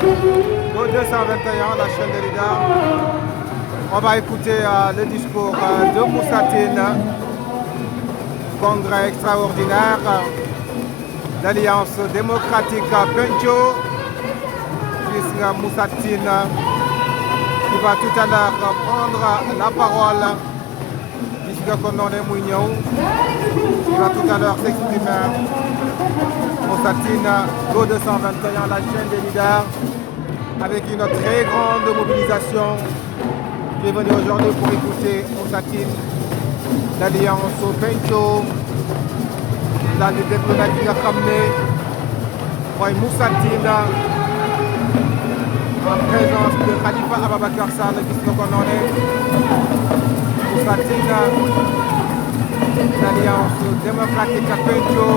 Go 221, la chaîne des leaders. On va écouter le discours de Moussa Tine, congrès extraordinaire d'Alliance démocratique Pencho, puisque Moussa Tine qui va tout à l'heure prendre la parole, puisque qu'on en est Mouignon, qui va tout à l'heure s'exprimer. Moussa Tine, Go 221, la chaîne des leaders, avec une très grande mobilisation qui est venue aujourd'hui pour écouter Moussa Tine, l'Alliance au Pencho, dans les diplomates qui ont ramené. Moi, Moussa Tine, en présence de Khalifa Ababakar Sall, qui se connaît. Moussa Tine, l'Alliance démocratique à Pencho.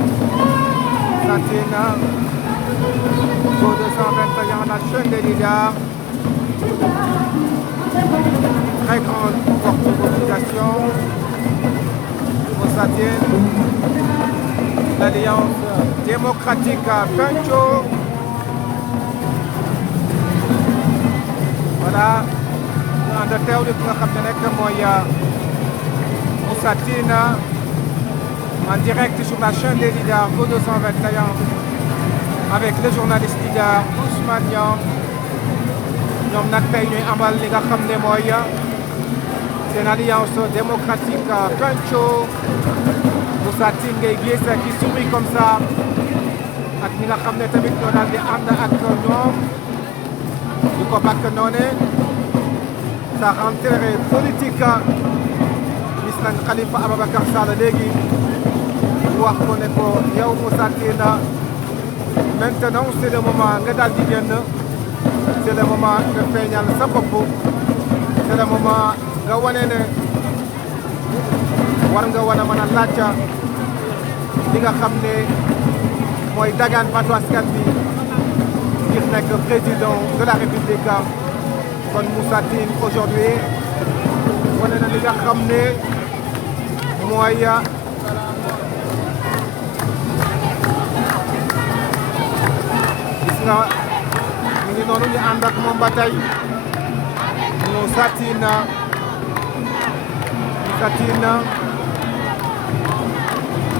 Moussa Tine. Go 221, la chaîne des leaders. Très grande forte mobilisation. Moussa Tine, l'Alliance démocratique à Pencho. Voilà, en de teewlu ki nga xam ne nekk mooy Moussa Tine en direct sur la chaîne des leaders Go 221 avec le journaliste leader Ousmane Niang. ñoom nag tey ñuy amal li nga xam ne mooy seen alliance démocratique Pencho. Moussa Tine ngay gis qui sourit comme ça ak ñi nga xam ne tamit ñoo daal di ànd ak ñoom di ko bakk noone sa rentrée politique. gis nañ Khalifa Ababakar Sall léegi wax ko ne ko yow Moussa Tine maintenant c'est le moment nga daal di génn, c'est le moment nga feeñal sa bopp, c'est le moment nga wane ne war nga wan a mën a laaj li nga xam ne mooy dagaan baatu askan bi ngir nekk président de la République. kon Moussa Tine aujourd'hui wane na li nga xam ne mooy gis nga ñu ngi noonu ñu ànd ak moom ba tey Moussa Tine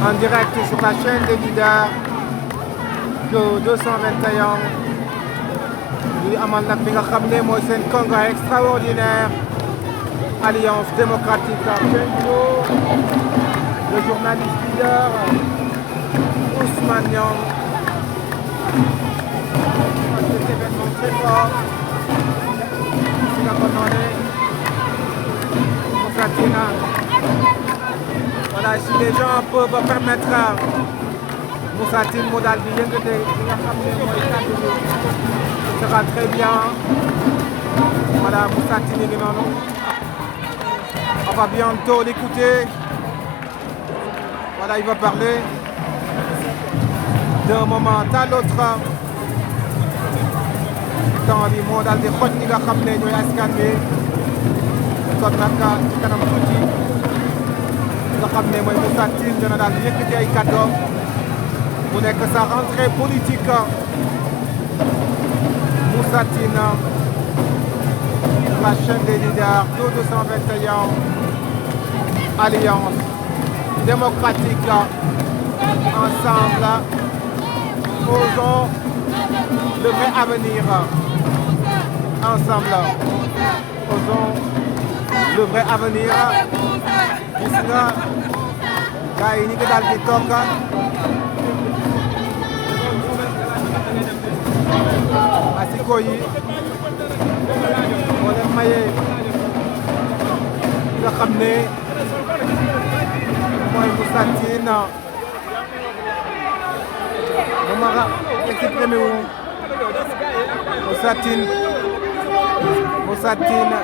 en direct sur la chaîne des leaders Go 221 ñuy amal nag li nga xam ne mooy seen congrès extraordinaire Alliance démocratique Pencho. Le journaliste leader Ousmane Niang. Cet événement très fort. Si nga ko noonee Moussa Tine. Voilà, si les gens peuvent permettre Moussa Tine mu daal di yëngate li nga xam ne mooy kàddu gi, ce sera très bien. Voilà, Moussa Tine ngi noonu. On va bientôt l'écouter. Voilà, il va parler d'un moment à l'autre. Temps bi moo daal di xoj ñi nga xam ne ñooy askan bi. kon nag ci kanam tuuti nga xam ne mooy Moussa Tine dina daal di yëkkati ay kàddoom mu nekk sa rentrée politique. Moussa Tine, la chaîne des leaders Go 221, Alliance démocratique, ensemble, posons le vrai avenir. Ensemble, posons le vrai avenir. Gis nga gars yi ñu ngi daal di toog asiko yi moo leen mayee nga xam ne mooy Moussa Tine mu ma exprimé wu Moussa Tine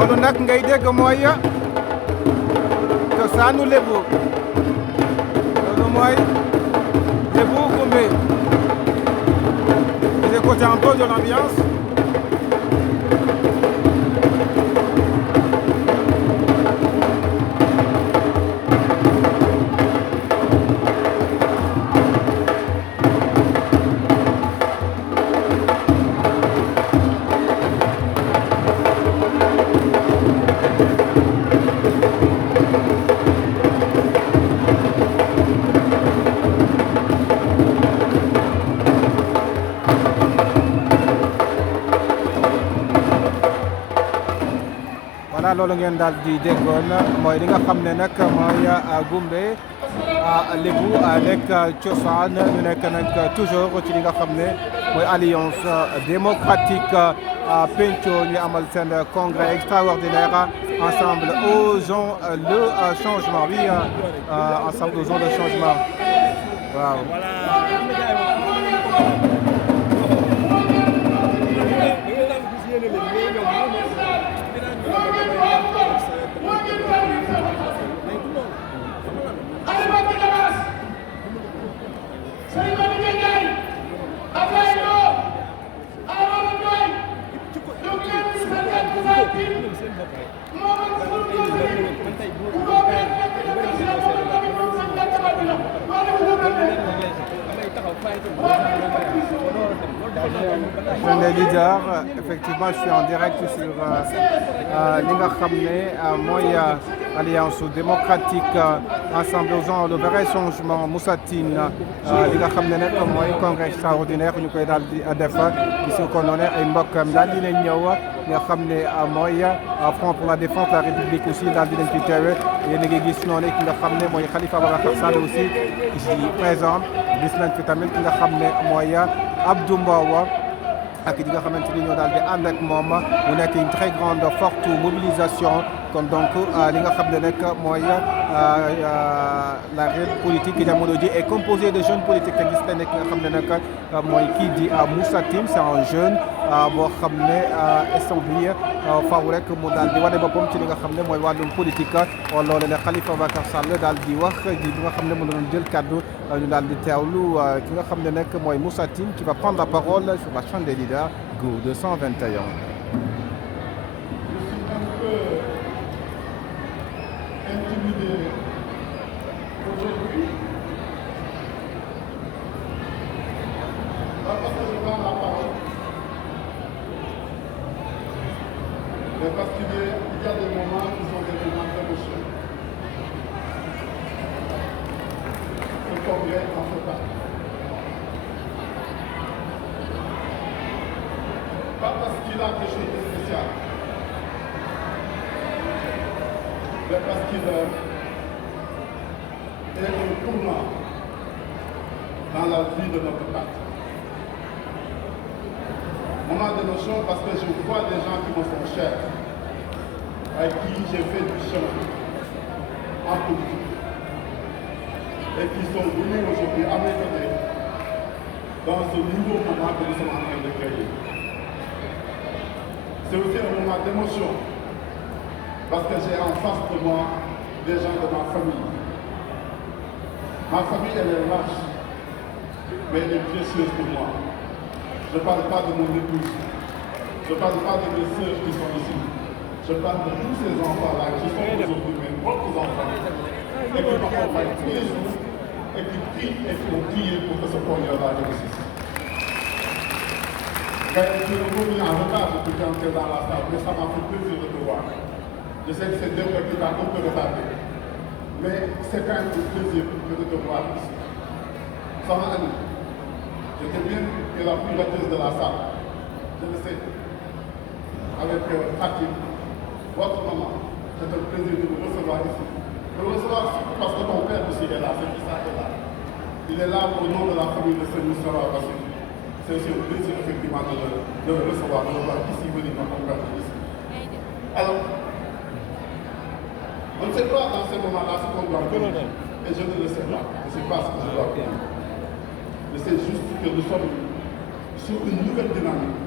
loolu nag ngay dégg mooy cosaanu Lebu loolu mooy Lebu Goumbé. Vous écoutez un peu de l'ambiance. voilà loolu ngeen daal di déggoon mooy li nga xam ne nag mooy Goumbé Lebu nekk cosaan ñu nekk nag toujours ci li nga xam ne mooy alliance démocratique penco ñu amal seen congrès extraordinaire ensemble osons le changement oui ensemble osons le changement waaw. Les leaders, effectivement, je suis en direct sur li nga xam ne mooy alliance démocratique ensemble osons le vrai changement Moussa Tine li nga xam ne nag mooy congrès extraordinaire ñu koy daal di def gis nga ko noonu ay mbokkam daal di leen ñëw nga xam ne mooy Front pour la défense de la République aussi daal di leen fi teewe yéen a ngi gis noonu ki nga xam ne mooy Khalifa Ababacar Sall aussi ici présent gis nañ fi tamit ki nga xam ne mooy Abdou Mbow ak ñi nga xamante ni ñoo daal di ànd ak moom mu nekk une très grande forte mobilisation kon donc li nga xam ne nag mooy la réelle politique jamono ji est composée de jeunes politiques te gis nañ ne ki nga xam ne nag mooy kii di Moussa Tine c'est un jeune boo xam ne instant bi faaw rek mu daal di wane boppam ci li nga xam ne mooy wàllum politique loolu la Khalifa Ababacar Sall daal di wax ji bi nga xam ne mën na doon jël kaddu ñu daal di teewlu ki nga xam ne nag mooy Moussa Tine qui va prendre la parole sur la chaîne des leaders Go 221. Mais parce qu'il y a des moments qui sont des moments d'émotion. Le congrès en fait partie. Pas parce qu'il a quelque chose de spécial, mais parce qu'il est un tournant dans la vie de notre parti. Moment d'émotion parce que je vois des gens qui me sont chers, avec qui j'ai fait du chemin en politique et qui sont venus aujourd'hui à mes côtés dans ce nouveau moment que nous sommes en train de créer. C'est aussi un moment d'émotion parce que j'ai en face de moi des gens de ma famille. Ma famille, elle est large, mais elle est précieuse pour moi. Je ne parle pas de mon épouse. Je ne parle pas de mes sœurs qui sont ici. Je parle de tous ces enfants-là qui sont aujourd'hui mes propres enfants et qui m'accompagnent tous les jours et qui crient et qui ont crié pour que ce congrès-là réussisse. Je suis revenu en retard depuis que j'entrais dans la salle, mais ça m'a fait plaisir de te voir. Je sais que c'est deux qui t'a un peu retardé, mais c'est quand même un plaisir de te voir ici. Ça m'a animé. J'étais bien que la plus rateuse de la salle. Je le sais. Avec Fatim, votre maman, c'est un plaisir de vous recevoir ici. De vous recevoir surtout parce que ton père aussi est là, c'est qui ça est là. Il est là au nom de la famille de Seigneur Sarah Bassou. C'est aussi un plaisir effectivement de le recevoir, de le voir ici, venir m'accompagner ici. Alors, on ne sait pas dans ce moment-là ce qu'on doit faire. Et je ne le sais pas. Je ne sais pas ce que je dois faire. Mais c'est juste que nous sommes sur une nouvelle dynamique.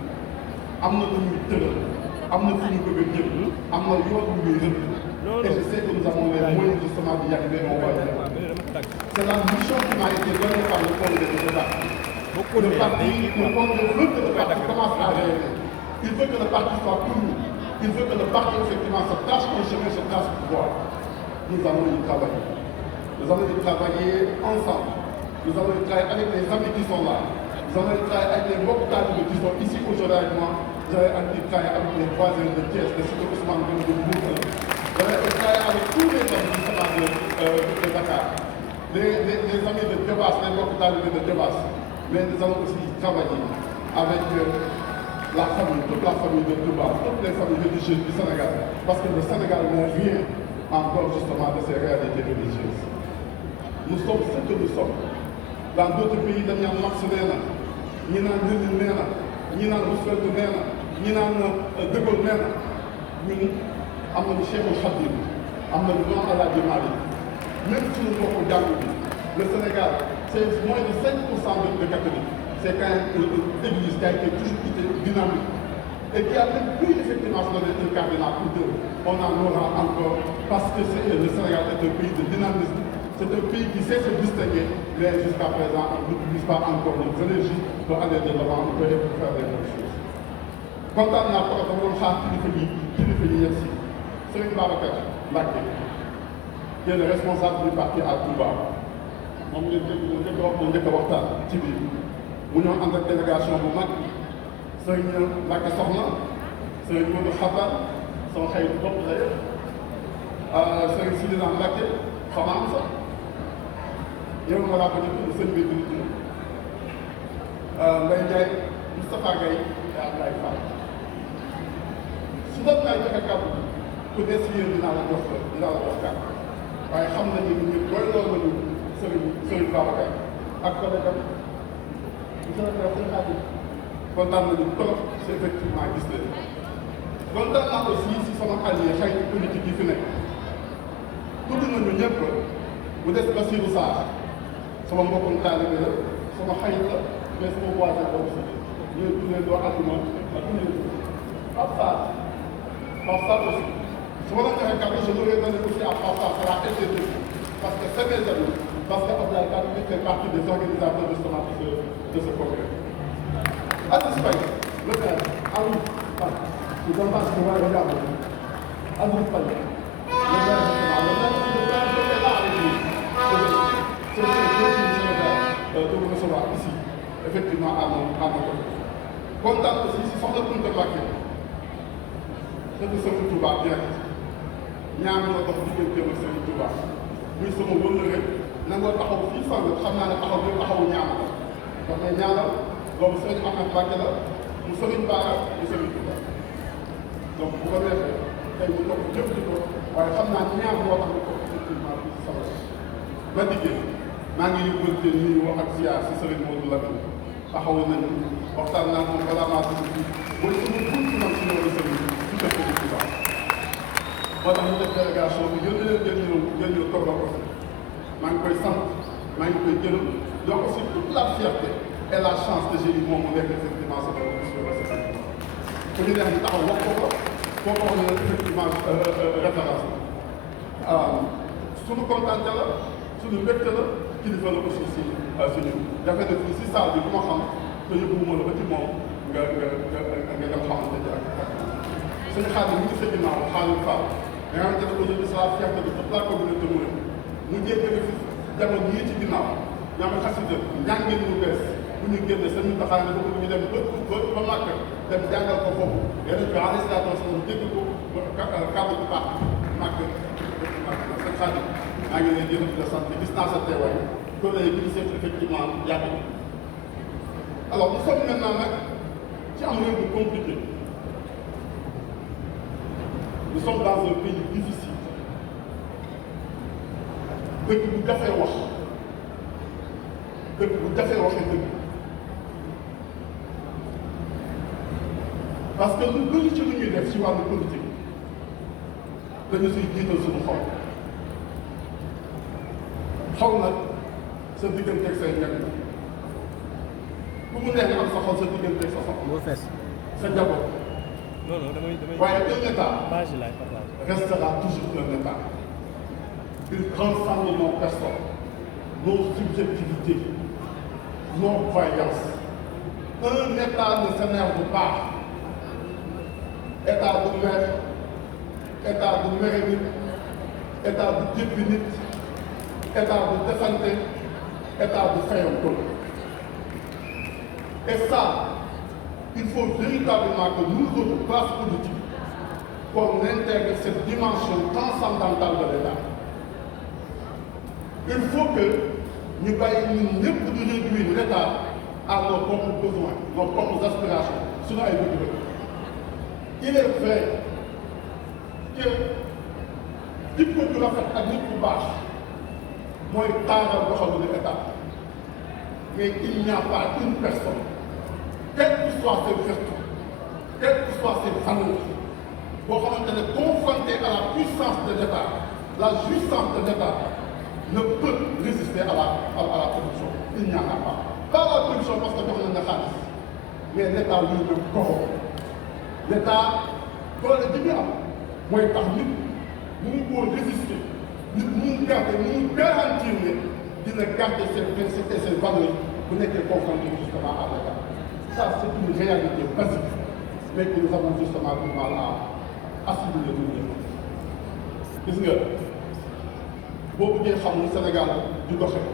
Am na lu ñuy tëral am na fu ñu bëgg a jëm am na yoon bu ñuy rëdd et je sais que nous avons les moyens justement d'y arriver on va y arriver. C'est la mission qui m'a été donnée par le Congrès de débat. Le parti, le Congrès veut que le parti commence à réagir. Il veut que le parti soit connu. Il veut que le parti effectivement se tâche un chemin, se tâche pouvoir. Nous allons y travailler. Nous allons y travailler ensemble. Nous allons y travailler avec les amis qui sont là. Nous allons y travailler avec les membres qui sont ici aujourd'hui avec moi. Vous allez y travailler avec les voisins de Thiès, de Sidi Ousmane, de Moussa. Vous allez y travailler avec tous les amis de Dakar. Les amis de Djebas, les membres de Djebas. Mais nous allons aussi travailler avec la famille, toute la famille de Touba, toutes les familles religieuses du Sénégal. Parce que le Sénégal n'a rien encore justement de ces réalités religieuses. Nous sommes ce que nous sommes. Dans d'autres pays, dañu naan Marx nee na ñi naan Lénine nee na ñi naan Roosevelt nee na ñi naan De Gaulle nee na ñun am nañu Cheikhul Khadim am nañu Maam El Hadji Malick même suñu mbokku jàngu bi le Sénégal c'est moins de 5% de catholiques. C'est quand même une église qui a été toujours dynamique et qui a même plus effectivement son cardinal ou deux. On en aura encore parce que le Sénégal est un pays de dynamisme. C'est un pays qui sait se distinguer, mais jusqu'à présent, on n'utilise pas encore nos énergies pour aller de l'avant, pour faire des bonnes choses. Kontaan naa ko dafa doon xaar kilifa yi yegg si Serigne Babacar Mbacké qui est le responsable du parti à Touba moom njëkk a waxtaan ci biir mu ñëw ànd ak délégation bu mag Serigne Mbacké Soxna Serigne Modou Xabar sama xarit bopp la yëpp Serigne Sidina Mbacké xamaan sax yow ma laa ko def sëñ bi di tudd Mbaye Ndiaye Moustapha Gaye et Abdoulaye Fall su doon laay joxe kàddu ku des si yéen dinaa la jox kàddu waaye xam nañu ni ñun doy loolu nañu Serigne Babacar ak collègue am monsieur le maire sëñ Xaadim kontaan nañu trop si effectivement gis leen kontaan naa aussi si sama allié xëy politique yi fi nekk tudd nañu ñëpp bu des Bassirou Sarr sama mbokkum taalibe la sama xarit la mais sama voisin la aussi ñooy tuddee doo àdduna ma tuddee Pape Sarr aussi su ma la joxee kàddu je voudrais donner aussi à Pape Sarr c'est la SDT parce que c'est mes amis parce que Abdoulaye Kane fait partie des organisateurs justement de ce congrès. Aziz Faye le frère Aliou Faye je donne pas ce que vous regardez Aziz Faye de vous recevoir ici, effectivement, à nos côtés. Kontaan aussi si soxna Kounta Mbacké c'est Serigne Touba direct ñaar ñoo dox digganteem ak Serigne Touba muy sama wëllëre nangoo taxaw fii fan xam naa ne taxaw bi taxawu ñaanal ndax ne ñaanal loolu Serigne Ahmed Mbacké la mu Serigne Bara mu Serigne Touba donc bu ko neexee tey mu toog ñëpp di ko waaye xam naa ñaar moo tax ñu ko effectivement fii si sama ba diggee maa ngi yóbbante nuyu ak ziar si Serigne Modou Lamine taxawu nañu waxtaan naa moom balaa maa dugg fii mooy sama buntu man si loolu Serigne si dëkk bi Touba moo tax ñu def délégation bi ngeen ñëw toog la ko maa ngi koy sant maa ngi koy gërëm donc aussi toute la fierté et la chance que j'ai eu moom mu nekk effectivement sama mission la ku ñu neex ñu taxaw wax ko koo ko wax ne effectivement référence la suñu kontaan la suñu mbégte la kilifa la aussi si suñu jafe na fii si salle bi bu ma xam te yóbbuwuma la ba ci moom nga dem xamante ne ak suñu xaalis mu ngi sa ginnaaw xaalis Fall nga xamante ne aujourd'hui c'est la fierté de toute la communauté mouride mu jéggale fi jamono yii ci ginnaaw ñaama xasida njàngin mu bees bu ñu génne seen ñu taxaane ko ñu dem ba màkk dem jàngal ko foofu yeneen bi alayhi salaatu wa salaam dégg ko kàddu bu baax màkk seen xaalis maa ngi leen gërëm di la sant gis naa sa teewaay collègue yi ñu seet effectivement yàgg na alors nous sommes maintenant nag ci am réew bu compliqué nous sommes dans un pays difficile dëkk bu jafee wax dëkk bu jafee waxee dëgg parce que lu ci lu ñuy def ci wàllu politique dañu siy jiital suñu xol nag sa digganteeg say ñett ku mu neex nga am sa xol sa digganteeg sa soxla sa njaboot non non damay waaye un État page laay partage. restera toujours un État. Il transcende nos personnes, nos subjectivités, nos croyances. Un État ne s'énerve pas. État du mer, État du mere nit, État du jéppi nit, État du defante, État du fayanto. Et ça, il faut véritablement que nous autres classes politiques, qu'on intègre cette dimension transcendantale de l'État. Il faut que nous baillons de réduire l'État à nos propres besoins, nos propres aspirations. Cela est vrai. Il est vrai que nit ko ju rafet ak nit ku baax mooy taaral doxalinu État. Mais il n'y a pas une personne, quelles que soient ses vertus, quelles que soient ses valeurs, boo xamante ne confronté à la puissance de l'État, la jouissance de l'État ne peut résister à la corruption. Il n'y en a pas. Pas la corruption parce que jox nañ la xaalis, mais l'État lui-même corrompt. L'État doole ji ñu am mooy tax nit mënu koo résister, nit mënu garder mënu garantir ne dina garder ses principes et ses valeurs bu nekkee confronté justement à l'État. Ça c'est une réalité basique, mais que nous avons justement du mal à assimiler ñun ñëpp. Gis nga boo bëggee xam ni Sénégal di doxee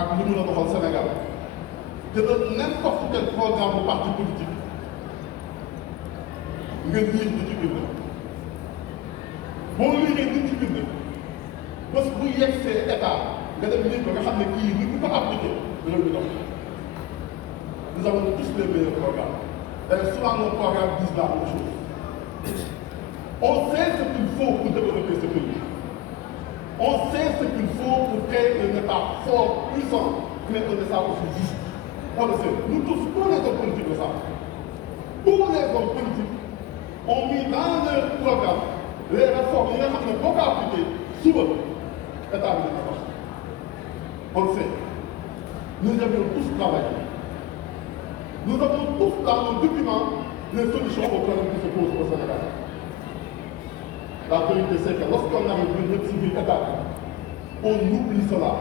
ak li mun a doxal Sénégal jëlal n'importe quel programme bu parti politique nga liir li ci bind boo liiree li ci bind bés bu yegsee état nga dem liir ba nga xam ne kii ni bu ko appliqué réew mi dox. Nous avons tous les meilleurs programmes. D'ailleurs, souvent nos programmes disent la même chose. On sait ce qu'il faut pour développer ce pays. On sait ce qu'il faut pour créer un État fort, puissant, mais un État aussi juste. On le sait. Nous tous les hommes politiques le savent. Tous les hommes politiques ont mis dans leur programme les réformes yi nga xam ne boo ko appliqué suba État bi dina dox. On le sait. Nous avions tous travaillé. Nous avons tous dans nos documents les solutions aux problèmes qui se posent au Sénégal. La vérité c'est que lorsqu'on arrive à notre civil État, on oublie cela.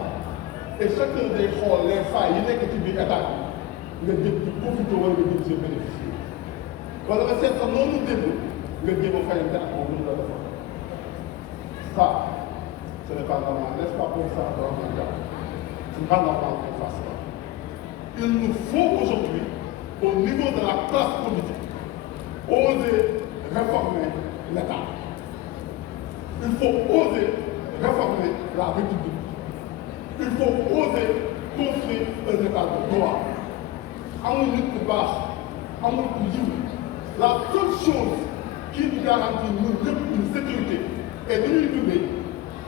Et chacun des xool les failles yi nekk ci biir État bi nga jëm ci profité wala nga jëm ci bénéficier. wala nga seet sa noonu démb nga jéem a fayante ak moom lu la defal. Ça, ce n'est pas normal, n'est-ce pas pour ça dans un cas. C'est pas normal qu'on fasse ça. Il nous faut aujourd'hui, au niveau de la classe politique, oser réformer l'État. Il faut oser réformer la République. Il faut oser construire un État de droit. Amul nit ku baax, amul ku yiw. La seule chose qui nous garantit ñun ñëpp une sécurité et li ñuy dundee,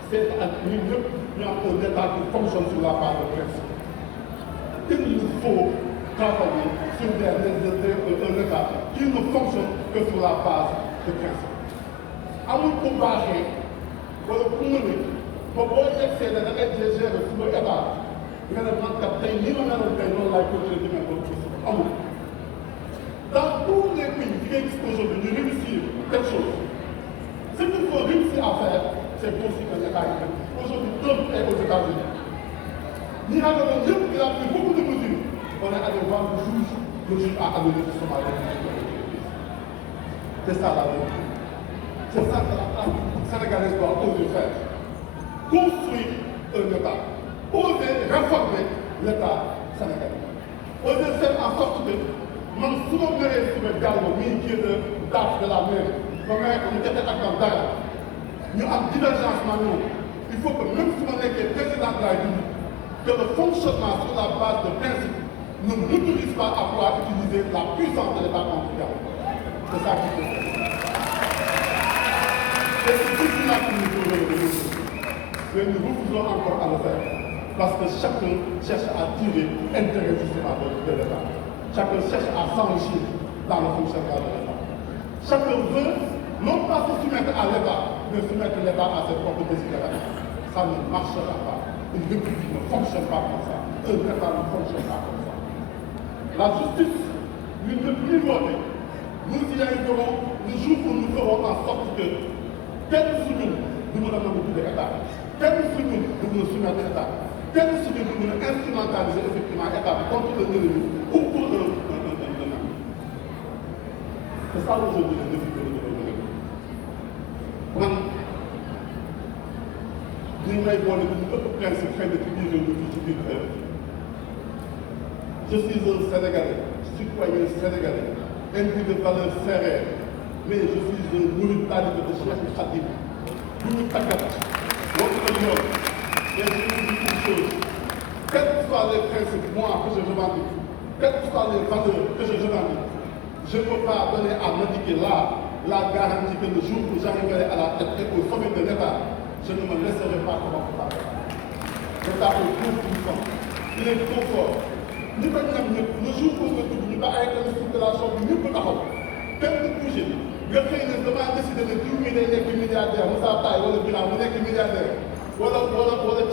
c'est que ñun ñëpp ñu am un État qui fonctionne sur la base de principe. Il nous faut travailler sur un État qui ne fonctionne que sur la base de principe. Amul ku baaxee wala ku mënee ba boo yegsee ne da ngay gérer suba État nga ne man kat tey nii ma meloon tey noonu laay continuer di mel noonu amul. Dans tous les pays qui existent aujourd'hui ñu réussir quelque chose, ce qu'il faut réussir à faire, c'est construire un État humain. Aujourd'hui, Trump est aux États-Unis. Ñi nga xam ne ñëpp il a pris beaucoup de mesures. On est allé voir le juge a amené justement les mesures. C'est ça la vérité. C'est ça que la classe sénégalaise doit oser faire. Construire un État. Oser réformer l'État sénégalais. Oser faire en sorte que man su ma meree suba Diallo mii kii daaf de la mairie ba mere ko ñu jotee ak ñoom dara ñu am divergence man ñoom il faut que même su ma nekkee président de la République que le fonctionnement sur la base de principe ne m'autorise pas à pouvoir utiliser la puissance de l'État contre Diallo. C'est ça qu'il faut faire. Et c'est tout cela qui nous faut revenir. Mais nous refusons encore à le faire parce que chacun cherche à tirer intérêt justement de l'État. Chacun cherche à s'enrichir dans le fonctionnement de l'État. Chacun veut non pas se soumettre à l'État, mais soumettre l'État à ses propres désiderats. Ça ne marchera pas. Une république ne fonctionne pas comme ça. Un État ne fonctionne pas comme ça. La justice, l'une des plus votées, nous y arriverons kenn su ñun du mën a nangu tuddee état kenn su ñun du mën a soumettre état kenn su ñun du mën a instrumentaliser effectivement état bi contre l'ennemi ou pour un ami. C'est ça aujourd'hui le défi que nous devons mener. man ñu may boole ñu ëpp principe xëy na ci biir réew mi ci biir réew. Je suis un Sénégalais, citoyen sénégalais, imbu de valeurs sérieuses, mais je suis un mouride taalibe de Cheikh Khadim. Bu ñu tàggat wax na yoon et je vous dis une chose, quels que soient les principes moi que je revendique, quelles que soient les valeurs que je revendique, je ne peux pas donner à m'indiquer là la garantie que le jour où j'arriverai à la tête et au sommet de l'État, je ne me laisserai pas corrompre. L'État est trop puissant, il est trop fort. Ñi ko ñam ñëpp le jour où nga dugg ñu ba arrêté la circulation bi ñëpp taxaw kenn du bougé nga xëy na damaa décidé ne diw mi day nekk milliardaire Moussa Taye wala Birame mu nekk milliardaire wala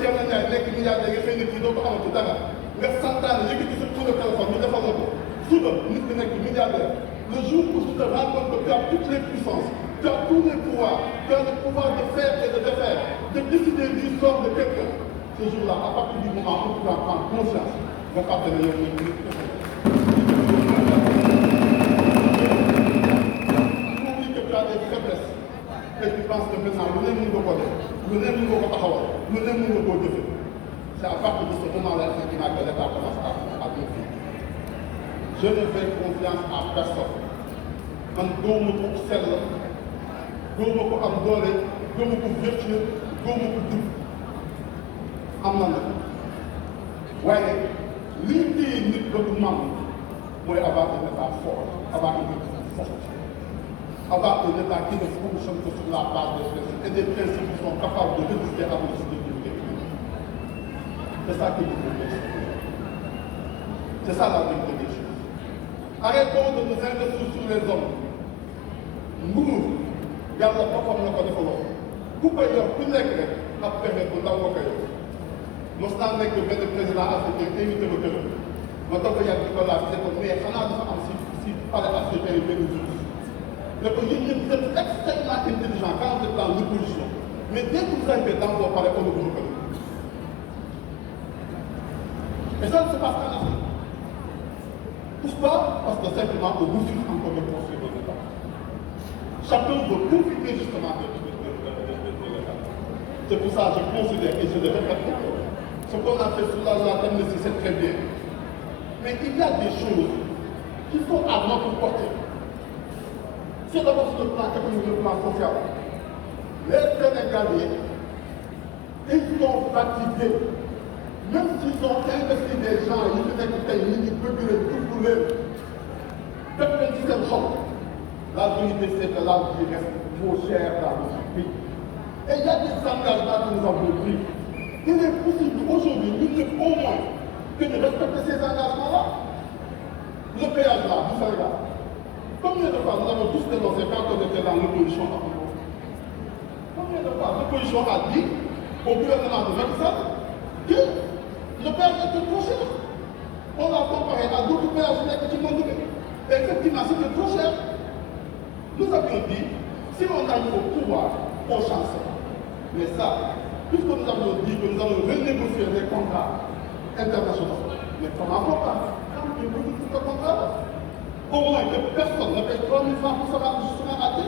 Thierno Ndiaye nekk milliardaire nga xëy na kii doo ko amati dara nga santaane yëkkati sa tur de téléphone ñu defal la ko suba nit ki nekk milliardaire le jour où tu te rends compte que tu as toutes les puissances tu as tous les pouvoirs tu as le pouvoir de faire et de défaire de décider du sort de quelqu'un ce jour-là à partir du moment où tu vas prendre conscience nga fàttali ne yow ñoom nit ki dafay que tu as des faiblesses et tu penses que maintenant lu ne mën nga ko def lu ne mën nga ko taxawal lu ne mën nga koo jëfe c'est à partir de ce moment-là effectivement que l'État commence à confier. Je ne fais confiance à personne man góobu ko sell góobu ko am doole góobu ko vertueux góobu ko jub am na nag waaye lii téye nit ba du mam mooy avoir un État fort avoir une République forte avoir un État qui ne fonctionne que sur la base des principes et des principes qui sont capables de résister à une sécurité. C'est ça que nous voulons. C'est ça la vérité des choses. Arrêtons de nous investir sur les hommes. Nguur yàlla boppam la ko defaloo ku ko yor ku nekk rek ab pexe bu ndaw nga ko yor. mos naa nekk benn président africain invité ma kër ma toog ko yàgg di ko laaj ne ko mais xanaa dafa am si palais africain yi benn jour ne ko yéen ñëpp vous êtes extrêmement intelligent quand vous êtes dans l'opposition mais dès que vous arrivez dans vos palais on ne vous reconnaît. Et ça ne se passe qu'en Afrique. Pourquoi? Parce que simplement on refuse encore de construire un État. Chacun veut profiter justement de l'État. C'est pour ça que je considère et je le répète encore. Ce qu'on a fait sur la loi d'amnistie, c'est très bien. Mais il y a des choses qui sont à notre portée. C'est d'abord sur le plan économique, le plan social. Les Sénégalais, ils sont fatigués. Même s'ils ont investi des gens, ils se disent qu'ils peuvent les doubler. La vérité, c'est que la vie reste trop chère dans notre pays. Et il y a des engagements que nous avons pris. Il est possible aujourd'hui, au moins, que de respecter ces engagements-là. Le péage là, du Sénégal. Combien de fois nous avons tous dénoncé quand on était dans l'opposition à Congo? Combien de fois l'opposition a dit au gouvernement de Macky Sall que le péage était trop cher? On l'a comparé à d'autres péages qui monde. Et effectivement, c'était trop cher. Nous avions dit, si on arrive au pouvoir, on change. Mais ça, puisque nous avons dit que nous allons renégocier les contrats internationaux, mais comment on va quand on négocie ce contrat? Au moins que personne ne paye 3 000 francs pour se rendre justement à 10,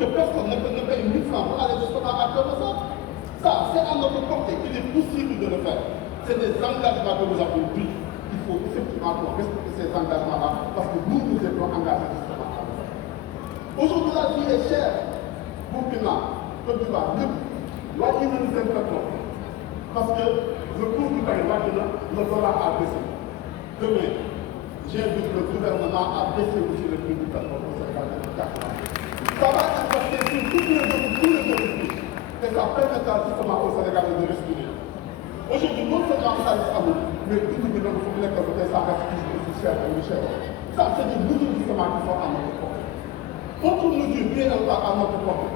que personne ne paye 1 000 francs pour aller justement à 15. Ça, c'est à notre portée qu'il est possible de le faire. C'est des engagements que nous avons pris. Il faut effectivement qu'on respecte ces engagements-là parce que nous nous étions engagés justement. Aujourd'hui, la vie est chère. Burkina, Côte d'Ivoire, là, ils ne nous aiment pas. Parce que le cours du Paris, le dollar a baissé. Demain, j'invite le gouvernement à baisser aussi le prix du pétrole au Sénégal de 4 ans. Ça va impacter sur tous les autres pays. Et ça permettra justement au Sénégal de respirer. Aujourd'hui, non seulement ça est amour, mais tout le monde faut que les ça reste toujours aussi cher et cher. Ça, c'est des mesures justement qui sont à notre portée. Autre mesure bien à notre portée.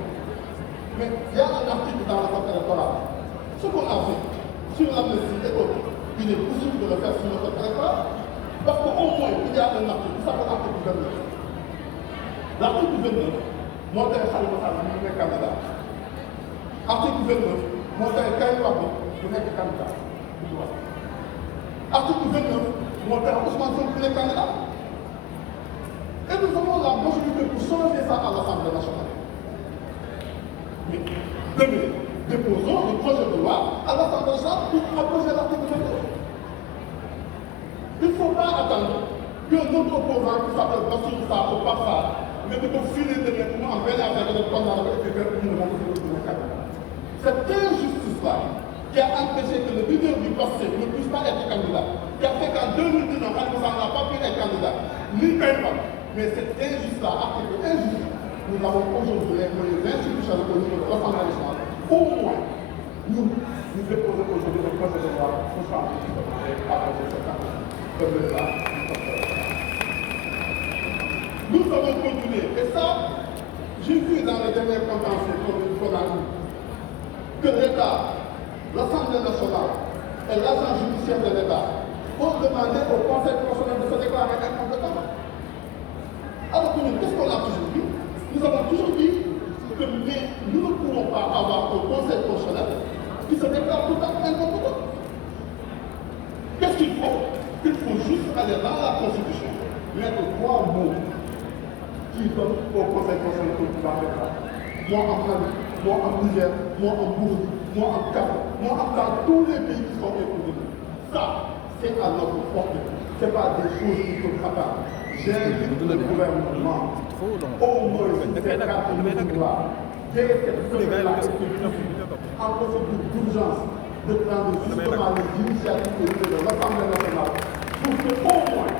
Mais il y a un article dans la code électorale. Ce qu'on a fait sur l'amnistie et autres, il est possible de le faire sur notre territoire. Parce qu'au moins, il y a un article qui s'appelle l'article 29. L'article 29, moi, je suis candidat. Article 29, moo tere Karim Wade bu nekk candidat. Article 29, moo tere Ousmane Sonko bu nekk candidat. Et nous avons la possibilité pour changer ça à l'Assemblée nationale. Mais demain, déposons le projet de loi à l'Assemblée nationale pour proposer l'article 29. Il ne faut pas attendre qu'un autre opposant qui s'appelle Bassirou Sarr ou Parsa mais de ko filer de pour en venir avec le condamné et faire une demande de candidat. Cette injustice-là qui a empêché que le leader du passé ne puisse pas être candidat, qui a fait qu'en 2019, Khalifa Sall n'a pas pu être candidat, ni Karim. Mais cette injustice-là, article injuste, nous avons aujourd'hui les moyens institutionnels au niveau de l'Assemblée nationale. Au moins, nous déposons aujourd'hui le projet de loi pour changer ce candidat. Nous avons continué, et ça, j'ai vu dans les derniers contentieux qu'on a eu, que l'État, l'Assemblée nationale et l'agent judiciaire de l'État ont demandé au Conseil constitutionnel de se déclarer incompétent. Alors que nous, qu'est-ce qu'on a toujours dit? Nous avons toujours dit que nous ne pouvons pas avoir un Conseil constitutionnel qui se déclare tout à fait incompétent. Qu'est-ce qu'il faut? Il faut juste aller dans la Constitution, mettre 3 mots qui donnent au Conseil constitutionnel pour pouvoir faire ça. Moi en Mali, moi en Niger, moi en Burundi, moi en Cap, moi dans tous les pays qui sont économiques. Ça, c'est à notre portée. Ce n'est pas des choses qui peuvent attendre. J'invite le gouvernement, au moins sur ces 4 pouvoirs, dès cette semaine-là, en procédure d'urgence, de prendre justement les initiatives de l'Assemblée nationale pour que au moins,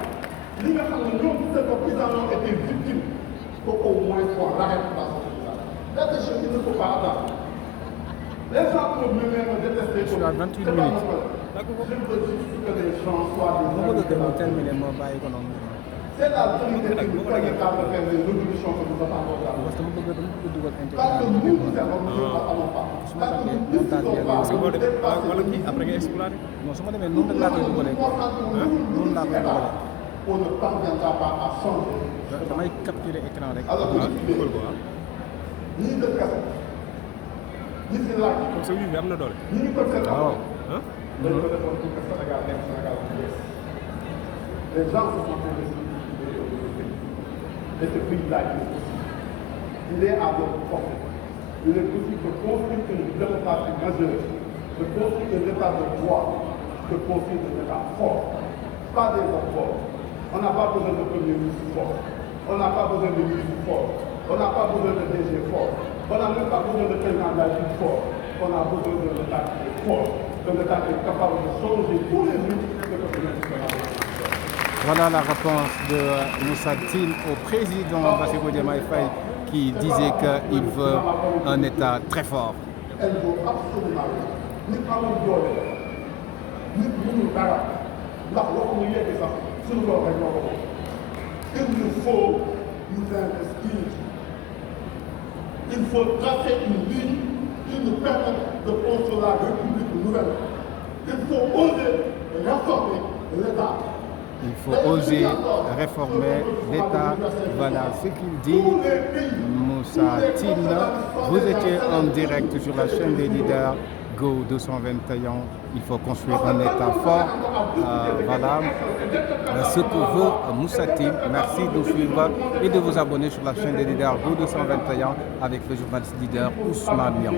les gens qui en ont été victimes, qu'au moins qu'on arrête dans ce pays-là. Là, des choses qu'il ne faut pas attendre. Les gens peuvent même détester. Je suis à 28 minutes. Je veux juste que les gens soient des gens. C'est la vérité qui nous permettra de faire les évolutions que nous attendons là. Parce que nous, nous n'attendons pas. Parce que nous ne décidons pas de dépasser après nga exploité non su ma demee nous noonu laa koy dugalee noonu laa koy dugalee on ne parviendra pas à changer. damay capturer écran rek. Alors que ni de kese ni si laaj. comme ça wi am na doole. ni ñu ko seetloo. waaw. dañu ko defoon pour que Sénégal nekk Sénégal bu bees. Les gens se sont investis et ce pays-là il est à notre portée. Il est possible de construire une démocratie majeure, de construire un état de droit, de construire un état fort, pas des hommes forts. On n'a pas besoin de premier ministre fort, on n'a pas besoin de ministre fort, on n'a pas besoin de DG fort, on n'a même pas besoin de président de la ville fort, on a besoin d'un état qui est fort, d'un état qui est capable de changer tous les jours de notre. Voilà la réponse de Moussa Tine au président Bassirou Diomaye Faye qui disait qu'il veut un État très fort. Elle veut absolument rien. Nit amul doole nit mënul dara ndax waxuñu yegg sax suñu doole rek ñoo ko bokk. Il nous faut nous investir. Il faut tracer une ligne qui nous permette de construire la République nouvelle. Il faut oser réformer l'État. Il faut oser réformer l'État. Voilà ce qu'il dit. Moussa Tine, vous étiez en direct sur la chaîne des leaders Go 221. Il faut construire un État fort. Voilà ce que veut Moussa Tine. Merci de nous suivre et de vous abonner sur la chaîne des leaders Go 221 avec le journaliste leader Ousmane Niang.